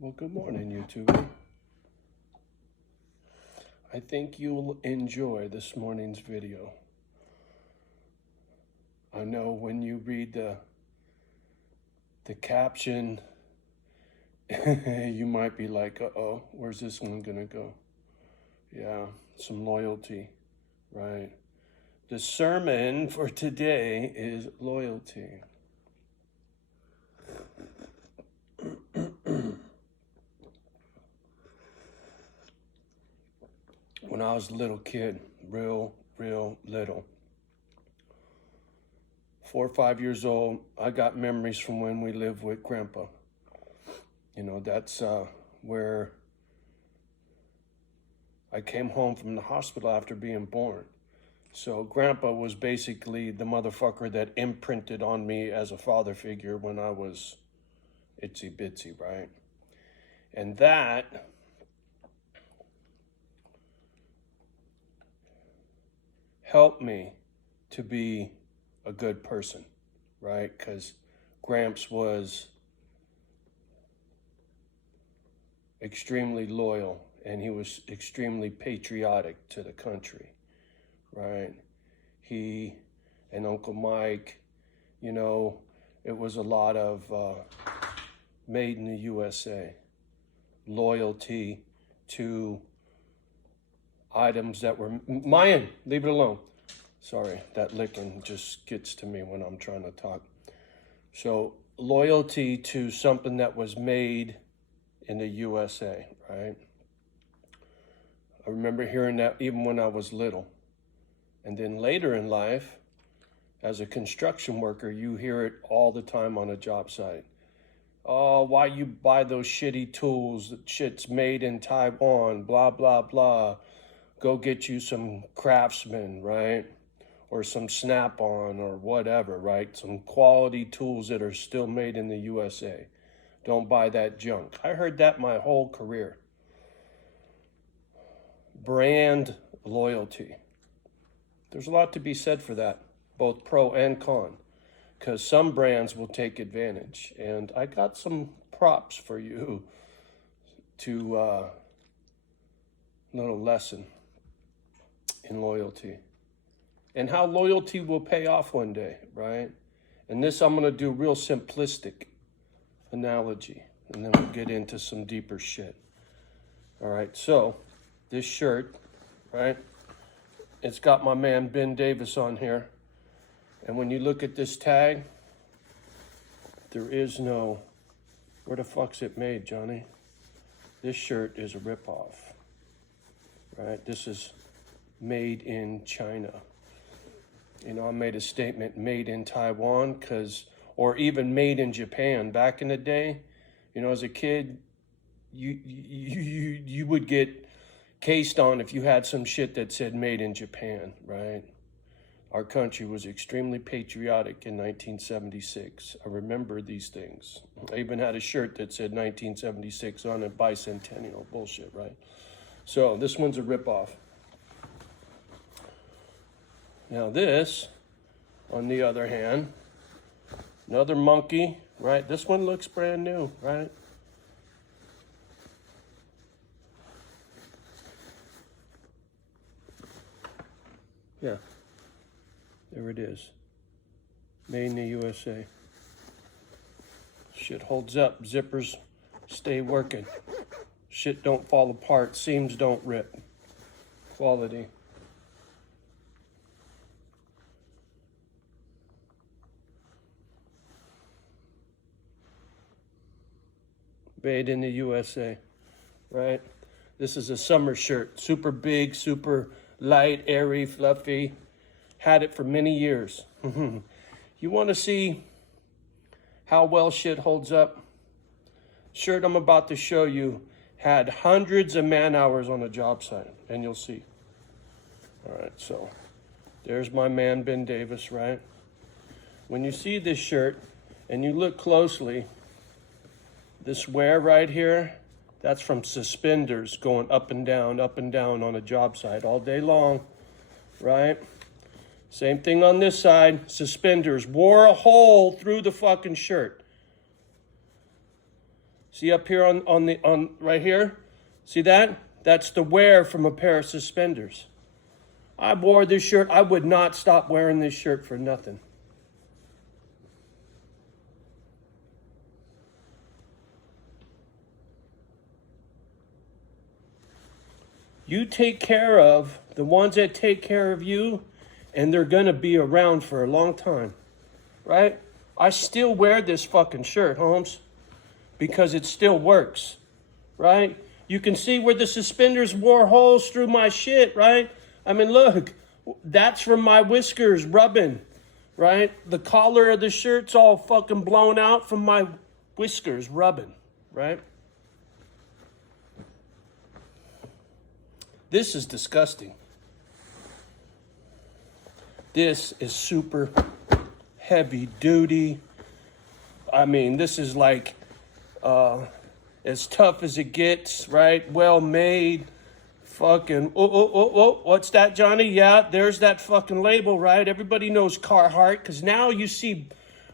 Well, good morning, YouTube. I think you'll enjoy this morning's video. I know when you read the caption, you might be like, uh-oh, where's this one gonna go? Yeah, some loyalty, right? The sermon for today is loyalty. When I was a little kid, real little, 4 or 5 years old, I got memories from when we lived with Grandpa. You know, that's where I came home from the hospital after being born. So Grandpa was basically the motherfucker that imprinted on me as a father figure when I was itsy bitsy, right? And that helped me to be a good person, right? Because Gramps was extremely loyal and he was extremely patriotic to the country, right? He and Uncle Mike, you know, it was a lot of made in the USA, loyalty to items that were Mayan, leave it alone. Sorry, that licking just gets to me when I'm trying to talk. So loyalty to something that was made in the USA, right? I remember hearing that even when I was little. And then later in life, as a construction worker, you hear it all the time on a job site. Oh, why you buy those shitty tools? That shit's made in Taiwan, blah, blah, blah. Go get you some Craftsman, right? Or some Snap-on or whatever, right? Some quality tools that are still made in the USA. Don't buy that junk. I heard that my whole career. Brand loyalty. There's a lot to be said for that, both pro and con, because some brands will take advantage. And I got some props for you to little lesson in loyalty and how loyalty will pay off one day, right? And this I'm going to do real simplistic analogy, and then we'll get into some deeper shit. All right, so this shirt, right? It's got my man Ben Davis on here. And when you look at this tag, there is no, where the fuck's it made, Johnny? This shirt is a ripoff, right? This is made in China. You know, I made a statement made in Taiwan or even made in Japan. Back in the day, you know, as a kid, you would get cased on if you had some shit that said made in Japan, right? Our country was extremely patriotic in 1976. I remember these things. I even had a shirt that said 1976 on it, bicentennial bullshit, right? So this one's a ripoff. Now this, on the other hand, another monkey, right? This one looks brand new, right? Yeah, there it is. Made in the USA. Shit holds up. Zippers stay working. Shit don't fall apart. Seams don't rip. Quality. Made in the USA, right? This is a summer shirt. Super big, super light, airy, fluffy. Had it for many years. You want to see how well shit holds up? Shirt I'm about to show you had hundreds of man hours on a job site, and you'll see. All right, so there's my man Ben Davis, right? When you see this shirt and you look closely, this wear right here, that's from suspenders going up and down on a job site all day long, right? Same thing on this side, suspenders wore a hole through the fucking shirt. See up here on right here? See that? That's the wear from a pair of suspenders. I wore this shirt. I would not stop wearing this shirt for nothing. You take care of the ones that take care of you, and they're going to be around for a long time, right? I still wear this fucking shirt, Holmes, because it still works, right? You can see where the suspenders wore holes through my shit, right? I mean, look, that's from my whiskers rubbing, right? The collar of the shirt's all fucking blown out from my whiskers rubbing, right? This is disgusting. This is super heavy duty. I mean, this is like as tough as it gets, right? Well made. Fucking, what's that, Johnny? Yeah, there's that fucking label, right? Everybody knows Carhartt, because now you see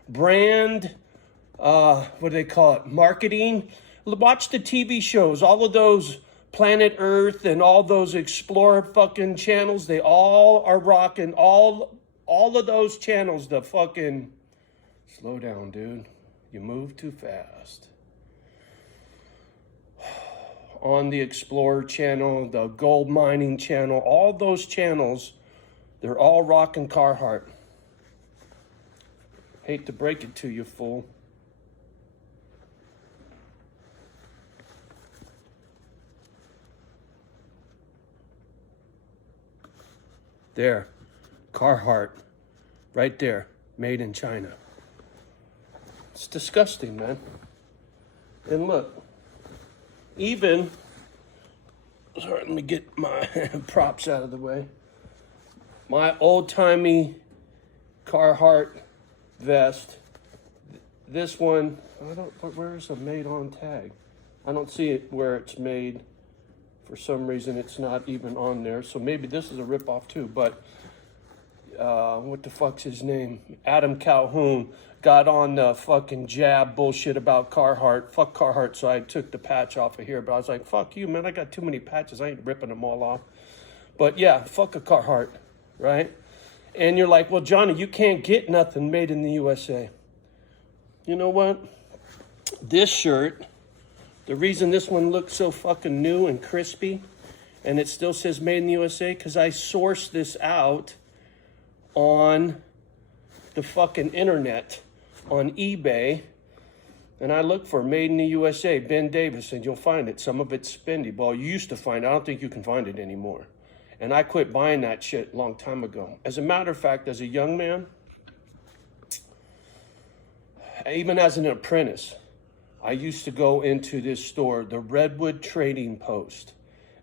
brand, what do they call it? Marketing. Watch the TV shows, all of those Planet Earth and all those Explorer fucking channels, they all are rocking all of those channels, the fucking, slow down, dude. You move too fast. On the Explorer channel, the gold mining channel, all those channels, they're all rocking Carhartt. Hate to break it to you, fool. There, Carhartt, right there, made in China. It's disgusting, man. And look, even, sorry, let me get my props out of the way. My old-timey Carhartt vest, this one, where's the made on tag? I don't see it where it's made. For some reason, it's not even on there. So maybe this is a ripoff too. But what the fuck's his name? Adam Calhoun got on the fucking jab bullshit about Carhartt. Fuck Carhartt. So I took the patch off of here. But I was like, fuck you, man. I got too many patches. I ain't ripping them all off. But yeah, fuck a Carhartt, right? And you're like, well, Johnny, you can't get nothing made in the USA. You know what? This shirt, the reason this one looks so fucking new and crispy and it still says made in the USA, because I sourced this out on the fucking internet, on eBay, and I look for made in the USA, Ben Davis, and you'll find it. Some of it's spendy. Well, you used to find it. I don't think you can find it anymore. And I quit buying that shit a long time ago. As a matter of fact, as a young man, even as an apprentice, I used to go into this store, the Redwood Trading Post.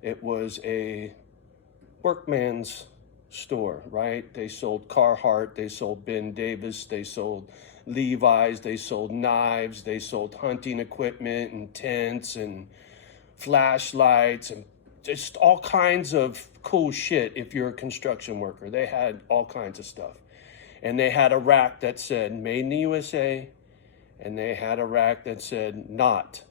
It was a workman's store, right? They sold Carhartt, they sold Ben Davis, they sold Levi's, they sold knives, they sold hunting equipment and tents and flashlights and just all kinds of cool shit if you're a construction worker. They had all kinds of stuff. And they had a rack that said made in the USA, and they had a rack that said not.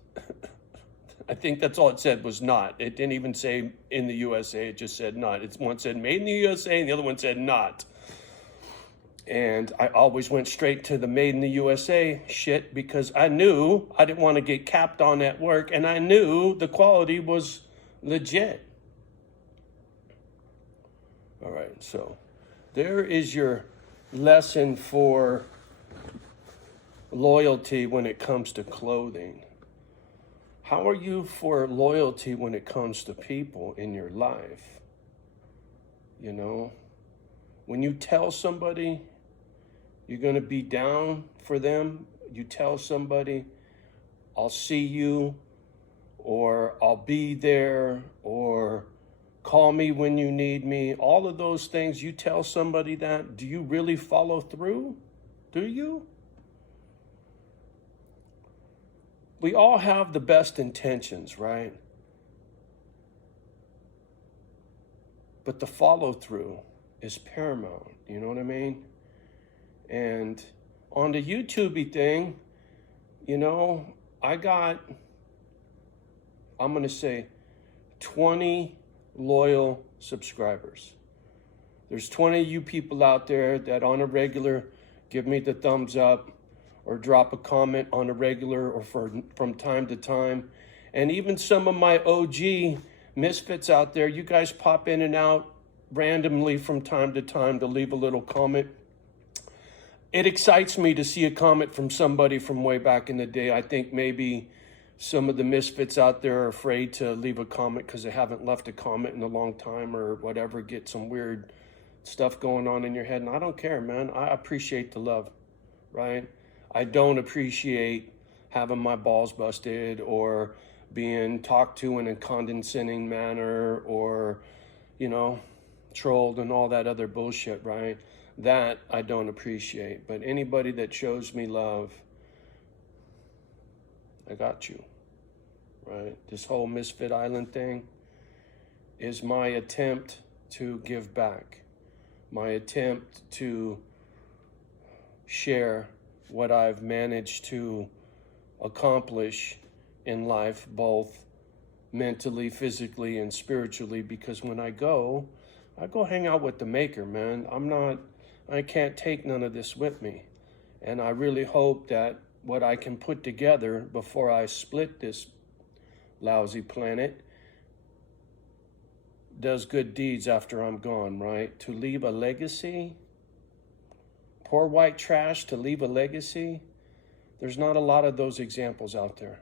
I think that's all it said was not. It didn't even say in the USA, it just said not. It's one said made in the USA and the other one said not. And I always went straight to the made in the USA shit because I knew I didn't want to get capped on at work, and I knew the quality was legit. All right, so there is your lesson for loyalty when it comes to clothing. How are you for loyalty when it comes to people in your life? You know, when you tell somebody you're going to be down for them, you tell somebody, I'll see you, or I'll be there, or call me when you need me, all of those things, you tell somebody that, do you really follow through? Do you? We all have the best intentions, right? But the follow through is paramount, you know what I mean? And on the YouTubey thing, you know, I got I'm going to say 20 loyal subscribers. There's 20 of you people out there that on a regular give me the thumbs up or drop a comment on a regular or from time to time. And even some of my OG misfits out there, you guys pop in and out randomly from time to time to leave a little comment. It excites me to see a comment from somebody from way back in the day. I think maybe some of the misfits out there are afraid to leave a comment because they haven't left a comment in a long time or whatever, get some weird stuff going on in your head. And I don't care, man. I appreciate the love, right? I don't appreciate having my balls busted or being talked to in a condescending manner or, you know, trolled and all that other bullshit, right? That I don't appreciate. But anybody that shows me love, I got you, right? This whole Misfit Island thing is my attempt to give back, my attempt to share what I've managed to accomplish in life, both mentally, physically, and spiritually, because when I go hang out with the Maker, man. I can't take none of this with me. And I really hope that what I can put together before I split this lousy planet does good deeds after I'm gone, right? To leave a legacy, poor white trash to leave a legacy, there's not a lot of those examples out there.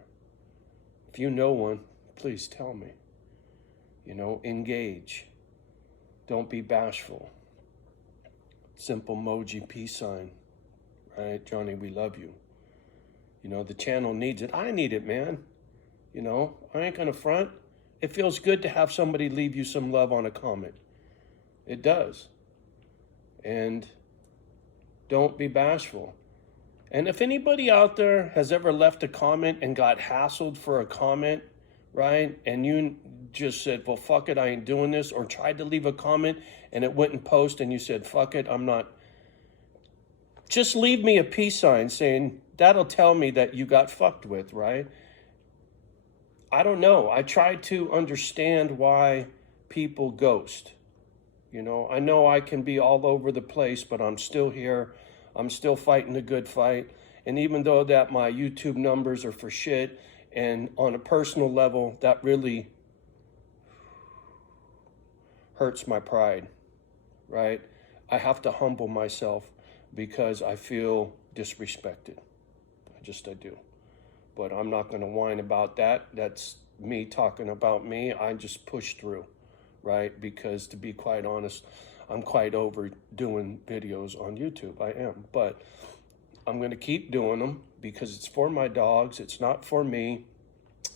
If you know one, please tell me. You know, engage. Don't be bashful. Simple emoji, peace sign, right? Johnny, we love you. You know, the channel needs it. I need it, man. You know, I ain't gonna front. It feels good to have somebody leave you some love on a comment. It does. And don't be bashful. And if anybody out there has ever left a comment and got hassled for a comment, right? And you just said, well, fuck it, I ain't doing this, or tried to leave a comment and it wouldn't post and you said, fuck it, I'm not. Just leave me a peace sign saying, that'll tell me that you got fucked with, right? I don't know. I try to understand why people ghost. You know I can be all over the place, but I'm still here. I'm still fighting the good fight. And even though that my YouTube numbers are for shit, and on a personal level, that really hurts my pride, right? I have to humble myself because I feel disrespected. I do. But I'm not going to whine about that. That's me talking about me. I just push through, right? Because to be quite honest, I'm quite over doing videos on YouTube. I am. But I'm going to keep doing them because it's for my dogs. It's not for me.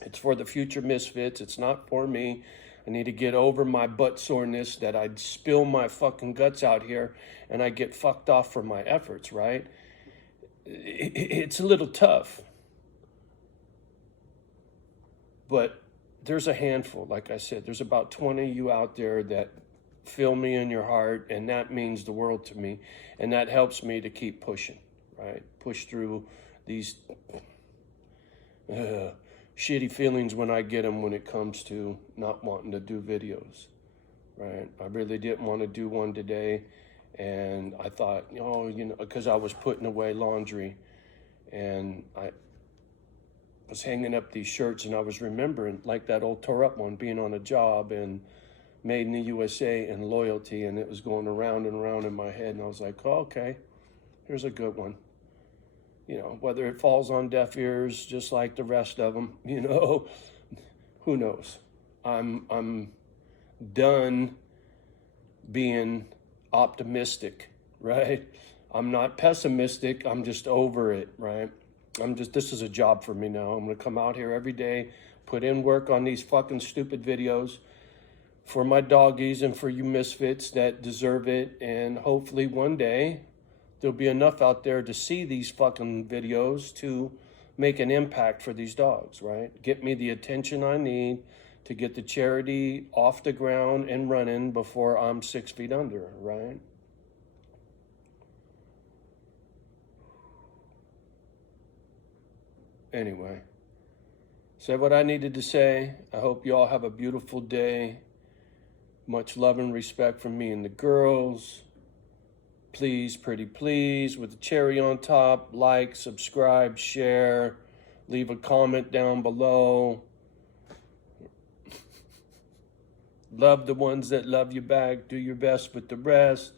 It's for the future misfits. It's not for me. I need to get over my butt soreness that I'd spill my fucking guts out here and I get fucked off for my efforts, right? It's a little tough. But there's a handful, like I said, there's about 20 of you out there that feel me in your heart, and that means the world to me. And that helps me to keep pushing, right? Push through these shitty feelings when I get them when it comes to not wanting to do videos, right? I really didn't want to do one today. And I thought, because I was putting away laundry and I was hanging up these shirts and I was remembering like that old tore up one, being on a job and made in the USA and loyalty, and it was going around and around in my head, and I was like, oh, okay, here's a good one. Whether it falls on deaf ears just like the rest of them, who knows? I'm done being optimistic, right? I'm not pessimistic, I'm just over it, right? This is a job for me now. I'm gonna come out here every day, put in work on these fucking stupid videos for my doggies and for you misfits that deserve it. And hopefully one day there'll be enough out there to see these fucking videos to make an impact for these dogs, right? Get me the attention I need to get the charity off the ground and running before I'm 6 feet under, right? Anyway, Said what I needed to say. I hope you all have a beautiful day. Much love and respect from me and the girls. Please, pretty please, with the cherry on top, like, subscribe, share, leave a comment down below. Love the ones that love you back. Do your best with the rest.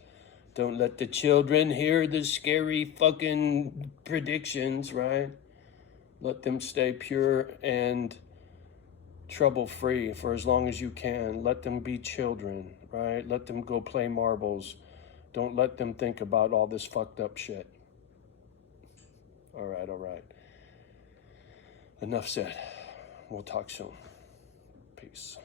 Don't let the children hear the scary fucking predictions, right? Let them stay pure and trouble-free for as long as you can. Let them be children, right? Let them go play marbles. Don't let them think about all this fucked up shit. All right. Enough said. We'll talk soon. Peace.